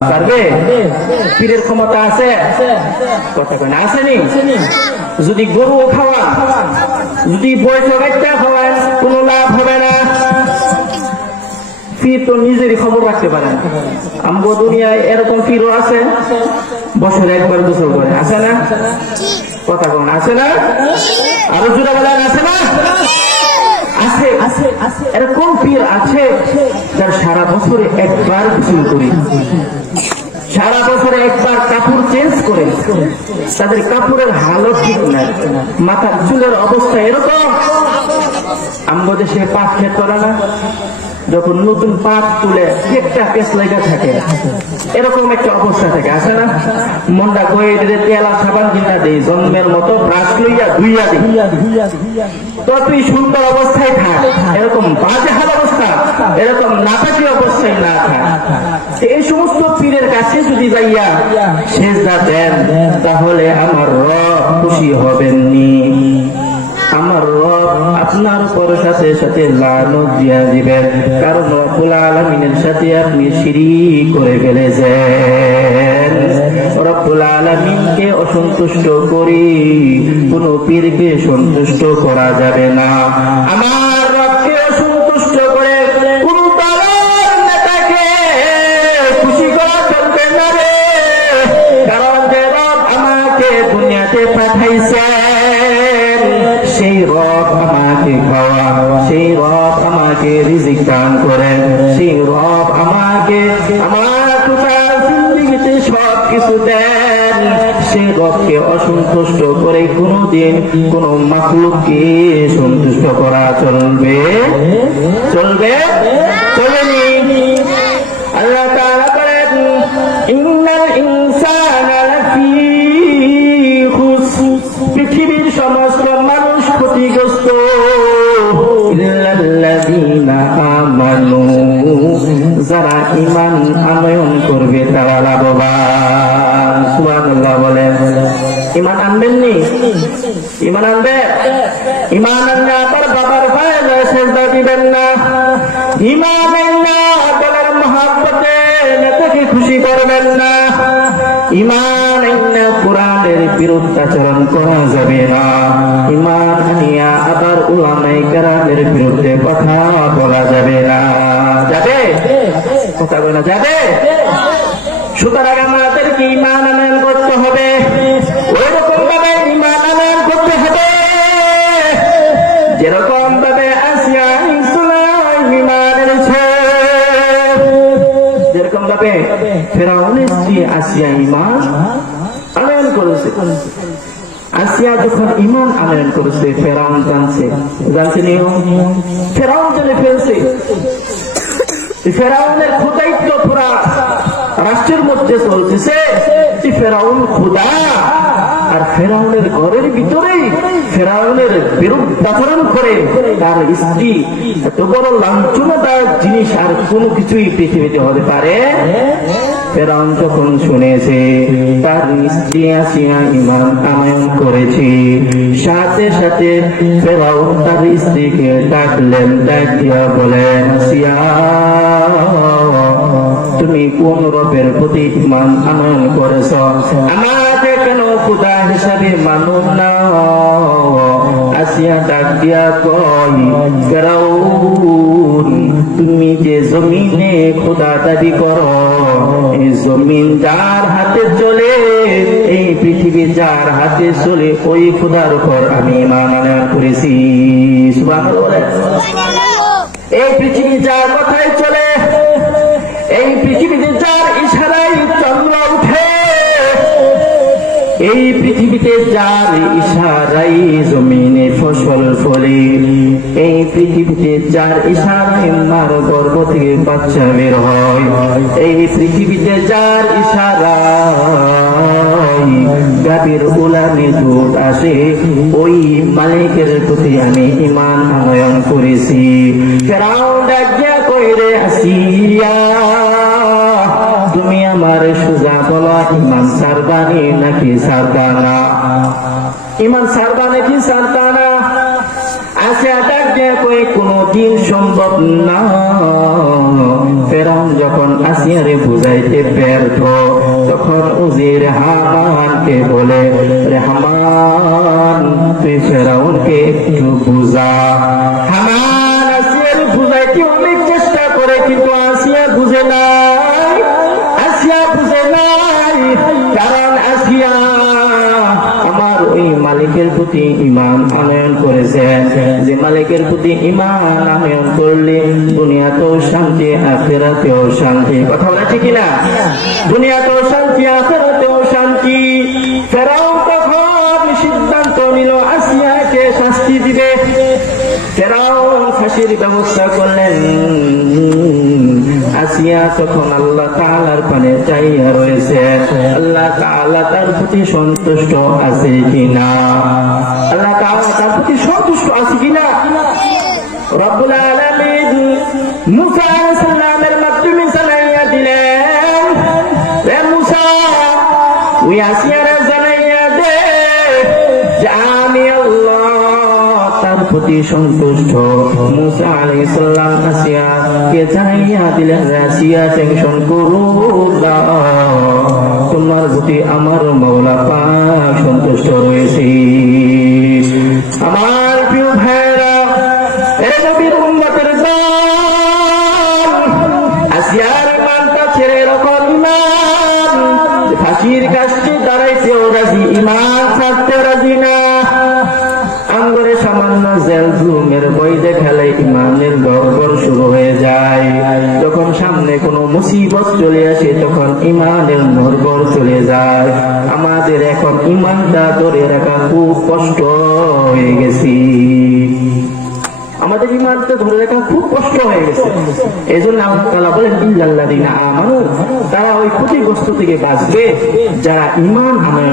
পারবে? পীরের ক্ষমতা আছে? কথা কেন আসেনি যদি গরু খাওয়া যদি বয়স একটা খাওয়ায় কোনো লাভ হবে না। পীর তো নিজেরই খবর রাখতে পারেন আমগো দুনিয়ায় এরকম পীরও আছে। বছরে একবার গোসল করে আছে না। কথা কোন আছে না? আরও জোরে বলেন আছে না? আছে এরকম পীর আছে, যার সারা বছরে একবার গোসল করি। সারা বছরে একবার কাপড় চেঞ্জ করে। তাদের কাপড়ের হালত ঠিক নাই। মাথার চুলের অবস্থা এরকম। আমাদের সে পাট খেত না। যখন নতুন পাট তুলে একটা পেস লেগে থাকে এরকম একটা অবস্থা থাকে আছে না? মনটা কয়ে দিলে তেলা সাবান কিনা দেই জন্মের মতো ব্রাশ লইয়া ধুইয়া দিই। তো তুই সুন্দর অবস্থায় থাক এরকম বাজে হাল অবস্থা এরকম নাপাকি অবস্থায় না থাক। এই সমস্ত পীরের কাছে যদি যাইয়া সেজদা দেন তাহলে আমার রব খুশি হবেননি। আমার দিয়া দিবেন কারণ রব্বুল আলমিনের সাথে আপনি সিঁড়ি করে ফেলেছেন। রব্বুল আলমিনকে অসন্তুষ্ট করি কোন পীরকে সন্তুষ্ট করা যাবে না। আমার রবকে অসন্তুষ্ট করে নেতাকে খুশি করা চলবে না রে। কারণ যে রব আমাকে দুনিয়াতে পাঠাইছেন আমাকে রিজিক দান করেন। সেই রব আমাকে আমার টোটাল জিন্দিগিতে সব কিছু দেন। সে রবকে অসন্তুষ্ট করে কোনদিন কোন মাকলুককে সন্তুষ্ট করা চলবে? চলবে? চলেনি যারা ঈমান আনয়ন করবে, তারা লাভবান। সুবহানাল্লাহ বলেন ঈমান আনবেন নি? ঈমান আনবে? ঈমান আনলে আবার বাবার পায়ে সেজদা দিবেন না। ঈমান আনলে বলার মহাব্বতে নেতাকে খুশি করবেন না। ইমান আইনা কোরআনের বিরুদ্ধাচরণ করা যাবে না। ইমান আনিয়া আবার উলামাই কেরামের বিরুদ্ধে কথা বলা না কথা যাবে। সুতরাং আমাদেরকে ইমান আনয়ন করতে হবে। ওই রকম ভাবে ইমান আনয়ন করতে হবে। যেরকম ভাবে আসিয়া ইমান আনয়ন করেছে। আসিয়া যখন ইমান আনয়ন করেছে, ফেরাউন জানছে। জানছে নিও ফেরাউন জেনে ফেলছে। ফেরাউনের খোদাইত্ব পুরা রাষ্ট্রের মধ্যে চলতেছে। ফেরাউন খোদা। আর ফেরাউনের ঘরের ভিতরে ফেরাউনের বিরুদ্ধ আচরণ করে তার স্ত্রী। এত বড় লাঞ্ছনাদায়ক জিনিস আর কোনো কিছুই পৃথিবীতে হতে পারে? শুনেছে? তার ইমান করেছে। সাথে সাথে তার স্ত্রীকে ডাকলেন, ডাক দিয়া বলেন তুমি কোন রবের প্রতি ইমান আনয়ন করেছ? আমাকে কেন খুদা হিসাবে মানো না? আসিয়া ডাক দিয়া কই তুমি যে জমিনে খোদা দাবি করো এই জমিন যার হাতে চলে, এই পৃথিবী যার হাতে চলে, ওই খোদার উপর আমি মামানা করেছি। এই পৃথিবী যার কথায় চলে, এই পৃথিবীতে যার উঠে এই পৃথিবীতে যার ইশারাই জমিনে ফসল ফলে, এই পৃথিবীতে যার ইশারায় মার গর্ভ থেকে বাচ্চা বের হয়, এই পৃথিবীতে যার ইশারায় গাভীর উলানে দুধ আসে, ওই মালিকের প্রতি আমি ইমান আনয়ন করেছি। ডাকিয়া কইরে আসিয়া আমার সুজা বলা, ইমান সারবানি নাকি সারবানা ইমান সারবা নাকি সারবানা আছে আটাক ডাক কোনো দিন সম্ভব না। ফেরাউন যখন আসিয়ারে বুঝাইতে ব্যর্থ, তখন উজির হামানকে বলে রেহমান প্রতি ইমান আনয়ন করেছে। যে মালিকের প্রতি ইমান আনয়ন করলে দুনিয়াতেও শান্তি, আখেরাতেও শান্তি। কথা বলে ঠিক না দুনিয়াতেও শান্তি, আখেরাতেও শান্তি। ফেরাও তখন সিদ্ধান্ত নিল, আসিয়াকে শাস্তি দিবে। ফেরাও ফাঁসির ব্যবস্থা করলেন। তখন আল্লাহ তাআলার পানে চাইয়া রয়েছে। আল্লাহ তাআলা তার প্রতি সন্তুষ্ট আছে কিনা? আল্লাহ তাআলা তার প্রতি সন্তুষ্ট আছে কিনা? রব্বুল আলামিন মুসা সালামের প্রতি সন্তুষ্ট। মুসা আলাইহিস সালাম আসিয়া কে জানাইয়া দিলেন রাশিয়া টেনশন করু তোমার প্রতি আমার মৌলা পা সন্তুষ্ট রয়েছে। আমার প্রিয় ভাইরা এ জেল জুমের বই দেখালে ইমানের গড়বড় শুরু হয়ে যায়। যখন সামনে কোনো মুসিবত চলে আসে, তখন ইমানের নড়বড় চলে যায়। আমাদের এখন ইমানটা ধরে রাখা খুব কষ্ট হয়ে গেছি। আমাদের ইমানটা ধরে রাখা খুব কষ্ট হয়ে গেছে। এই জন্য আল্লাহ তালা বলেন ইল্লাল্লাদিনা আমানু। তারা ওই ক্ষতিগ্রস্ত থেকে বাঁচবে। যারা ইমান আনয়ন